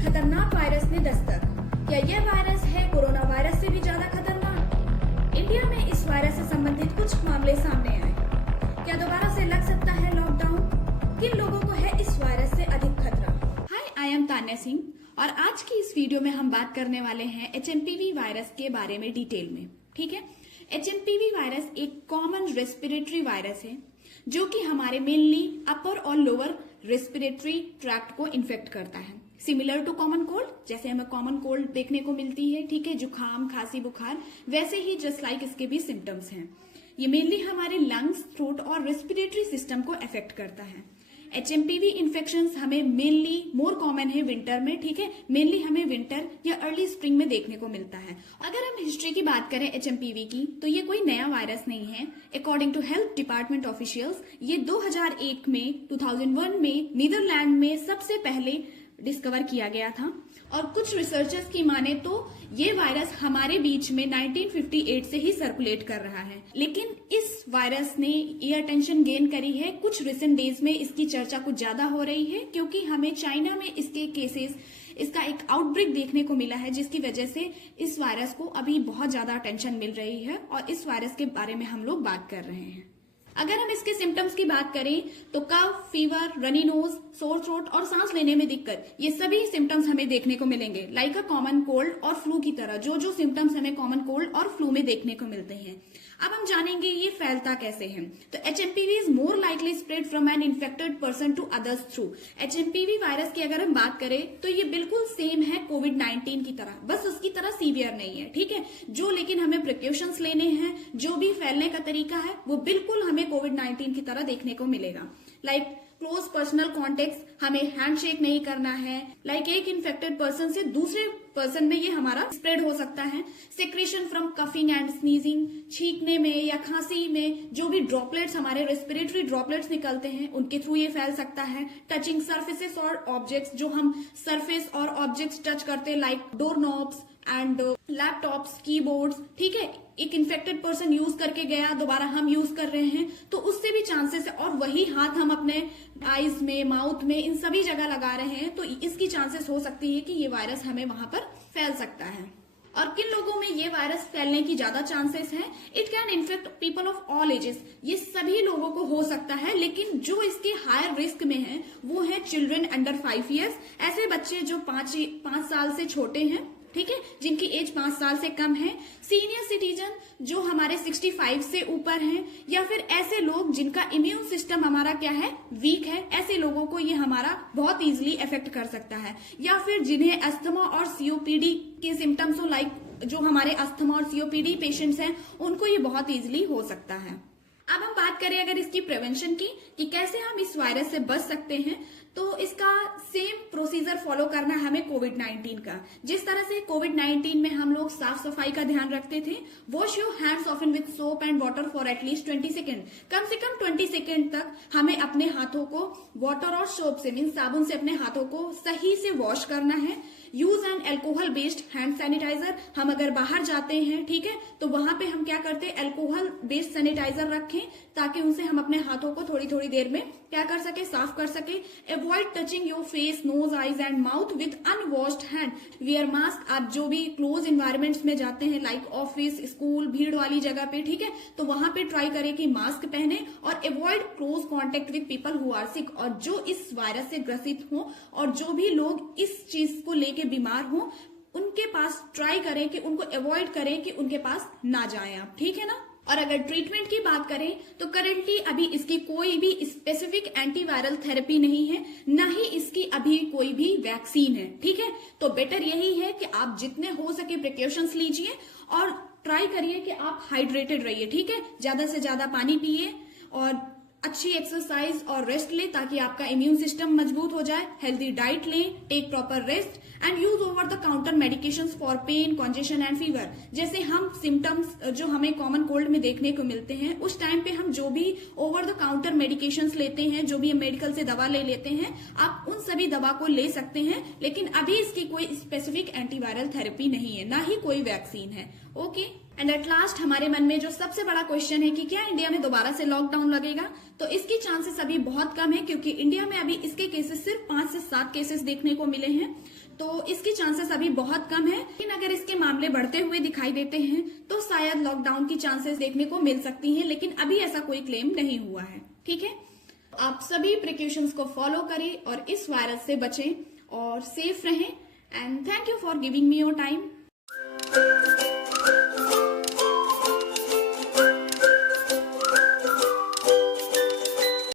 खतरनाक वायरस ने दस्तक। क्या यह वायरस है कोरोना वायरस से भी ज्यादा खतरनाक? इंडिया में इस वायरस से संबंधित कुछ मामले सामने आए। क्या दोबारा से लग सकता है लॉकडाउन? किन लोगों को है इस वायरस से अधिक खतरा? हाय, आई एम तान्या सिंह और आज की इस वीडियो में हम बात करने वाले हैं HMPV वायरस के बारे में डिटेल में। ठीक है, HMPV वायरस एक कॉमन रेस्पिरेटरी वायरस है जो कि हमारे मेनली अपर और लोअर रेस्पिरेटरी ट्रैक्ट को इन्फेक्ट करता है। सिमिलर टू कॉमन कोल्ड, जैसे हमें कॉमन कोल्ड देखने को मिलती है, ठीक है, जुकाम, खांसी, बुखार, वैसे ही जस्ट लाइक इसके भी सिम्टम्स हैं। ये मेनली हमारे लंग्स, थ्रोट और रेस्पिरेटरी सिस्टम को अफेक्ट करता है। HMPV इन्फेक्शंस हमें मेनली मोर कॉमन है विंटर में, ठीक है, मेनली हमें विंटर या अर्ली स्प्रिंग में देखने को मिलता है। अगर हम हिस्ट्री की बात करें HMPV की, तो ये कोई नया वायरस नहीं है। According to health department officials, ये 2001 में 2001 में नीदरलैंड में सबसे पहले डिस्कवर किया गया था और कुछ रिसर्चर्स की माने तो ये वायरस हमारे बीच में 1958 से ही सर्कुलेट कर रहा है। लेकिन इस वायरस ने ये अटेंशन गेन करी है, कुछ रिसेंट डेज में इसकी चर्चा कुछ ज्यादा हो रही है क्योंकि हमें चाइना में इसके केसेस, इसका एक आउटब्रेक देखने को मिला है जिसकी वजह से इस वायरस को अभी बहुत ज्यादा अटेंशन मिल रही है और इस वायरस के बारे में हम लोग बात कर रहे हैं। अगर हम इसके सिम्टम्स की बात करें तो cough, fever, runny nose, sore throat और सांस लेने में दिक्कत, ये सभी सिम्टम्स हमें देखने को मिलेंगे लाइक अ कॉमन कोल्ड और फ्लू की तरह। जो सिम्टम्स हमें कॉमन कोल्ड और फ्लू में देखने को मिलते हैं। अब हम जानेंगे ये फैलता कैसे है। तो HMPV is more likely spread from an infected person to others through. HMPV virus की अगर हम बात करें तो ये बिल्कुल सेम है कोविड-19 की तरह, बस उसकी तरह सीवियर नहीं है, ठीक है। जो लेकिन हमें प्रिकॉशंस लेने हैं, जो भी फैलने का तरीका है, वो बिल्कुल हमें कोविड-19 की तरह देखने को मिलेगा। लाइक क्लोज पर्सनल कॉन्टेक्ट, हमें हैंडशेक नहीं करना है। लाइक एक इन्फेक्टेड पर्सन से दूसरे पर्सन में ये हमारा स्प्रेड हो सकता है। Secretion from coughing and sneezing, छींकने में या खांसी में जो भी ड्रॉपलेट्स, हमारे रेस्पिरेटरी ड्रॉपलेट्स निकलते हैं, उनके थ्रू ये फैल सकता है। टचिंग सर्फेसेस और ऑब्जेक्ट्स, जो हम सरफेस और ऑब्जेक्ट्स टच करते हैं like door knobs and laptops, keyboards, ठीक है, एक इन्फेक्टेड पर्सन यूज करके गया, दोबारा हम यूज कर रहे हैं तो उससे भी चांसेस है। और वही हाथ हम अपने आईज में, माउथ में, इन सभी जगह लगा रहे हैं तो इसकी चांसेस हो सकती है कि ये वायरस हमें वहां पर फैल सकता है। और किन लोगों में ये वायरस फैलने की ज्यादा चांसेस है? It can infect people of all ages. ये सभी लोगों को हो सकता है, लेकिन जो इसके हायर रिस्क में है वो है चिल्ड्रन अंडर 5 ईयर्स, ऐसे बच्चे जो 5 साल से छोटे हैं, ठीक है, जिनकी एज 5 साल से कम है। सीनियर सिटीजन जो हमारे 65 से ऊपर हैं, या फिर ऐसे लोग जिनका इम्यून सिस्टम हमारा क्या है, वीक है, ऐसे लोगों को ये हमारा बहुत इजीली अफेक्ट कर सकता है। या फिर जिन्हें अस्थमा और COPD के सिम्टम्स हो, लाइक जो हमारे अस्थमा और COPD पेशेंट्स हैं, उनको ये बहुत इजीली हो सकता है। अब हम बात करें अगर इसकी प्रिवेंशन की, कि कैसे हम इस वायरस से बच सकते हैं, तो इसका सेम प्रोसीजर फॉलो करना है हमें कोविड-19 का। जिस तरह से कोविड-19 में हम लोग साफ सफाई का ध्यान रखते थे, wash your hands often with soap and water for at least 20 second, कम से कम 20 सेकेंड तक हमें अपने हाथों को वाटर और सोप से, मीन साबुन से अपने हाथों को सही से वॉश करना है। Use an alcohol based hand sanitiser, हम अगर बाहर जाते हैं, ठीक है, तो वहां पे हम क्या करते हैं, एल्कोहल बेस्ड सैनिटाइजर रखें ताकि उनसे हम अपने हाथों को थोड़ी थोड़ी देर में क्या कर सके, साफ कर सके। Avoid touching your face, nose, eyes and mouth with unwashed hand. Wear mask, आप जो भी क्लोज इन्वायरमेंट्स में जाते हैं लाइक ऑफिस, स्कूल, भीड़ वाली जगह पे, ठीक है, तो वहां पे ट्राई करें कि मास्क पहने। और avoid close contact with people who are sick, और जो इस वायरस से ग्रसित हो और जो भी लोग इस चीज को लेके बीमार हो, उनके पास ट्राई करें कि उनको अवॉइड करें कि उनके पास ना जाएं आप, ठीक है ना। और अगर ट्रीटमेंट की बात करें तो करेंटली अभी इसकी कोई भी स्पेसिफिक एंटीवायरल थेरेपी नहीं है, न ही इसकी अभी कोई भी वैक्सीन है, ठीक है। तो बेटर यही है कि आप जितने हो सके प्रिकॉशंस लीजिए और ट्राई करिए कि आप हाइड्रेटेड रहिए, ठीक है, ज्यादा से ज्यादा पानी पिए और अच्छी एक्सरसाइज और रेस्ट लें ताकि आपका इम्यून सिस्टम मजबूत हो जाए। हेल्दी डाइट लें, take proper rest and use over the counter medications for pain, congestion and fever. जैसे हम सिम्टम्स जो हमें कॉमन कोल्ड में देखने को मिलते हैं, उस टाइम पे हम जो भी ओवर द काउंटर मेडिकेशंस लेते हैं, जो भी हम मेडिकल से दवा ले लेते हैं, आप उन सभी दवा को ले सकते हैं, लेकिन अभी इसकी कोई स्पेसिफिक एंटीवायरल थेरेपी नहीं है, ना ही कोई वैक्सीन है। ओके, एंड एट लास्ट हमारे मन में जो सबसे बड़ा क्वेश्चन है कि क्या इंडिया में दोबारा से लॉकडाउन लगेगा, तो इसकी चांसेस अभी बहुत कम है क्योंकि इंडिया में अभी इसके केसेस सिर्फ 5 से 7 केसेस देखने को मिले हैं, तो इसकी चांसेस अभी बहुत कम है। लेकिन अगर इसके मामले बढ़ते हुए दिखाई देते हैं तो शायद लॉकडाउन की चांसेस देखने को मिल सकती हैं, लेकिन अभी ऐसा कोई क्लेम नहीं हुआ है। ठीक है, आप सभी प्रिकॉशंस को फॉलो करें और इस वायरस से बचें और सेफ रहें। And thank you for giving me your time.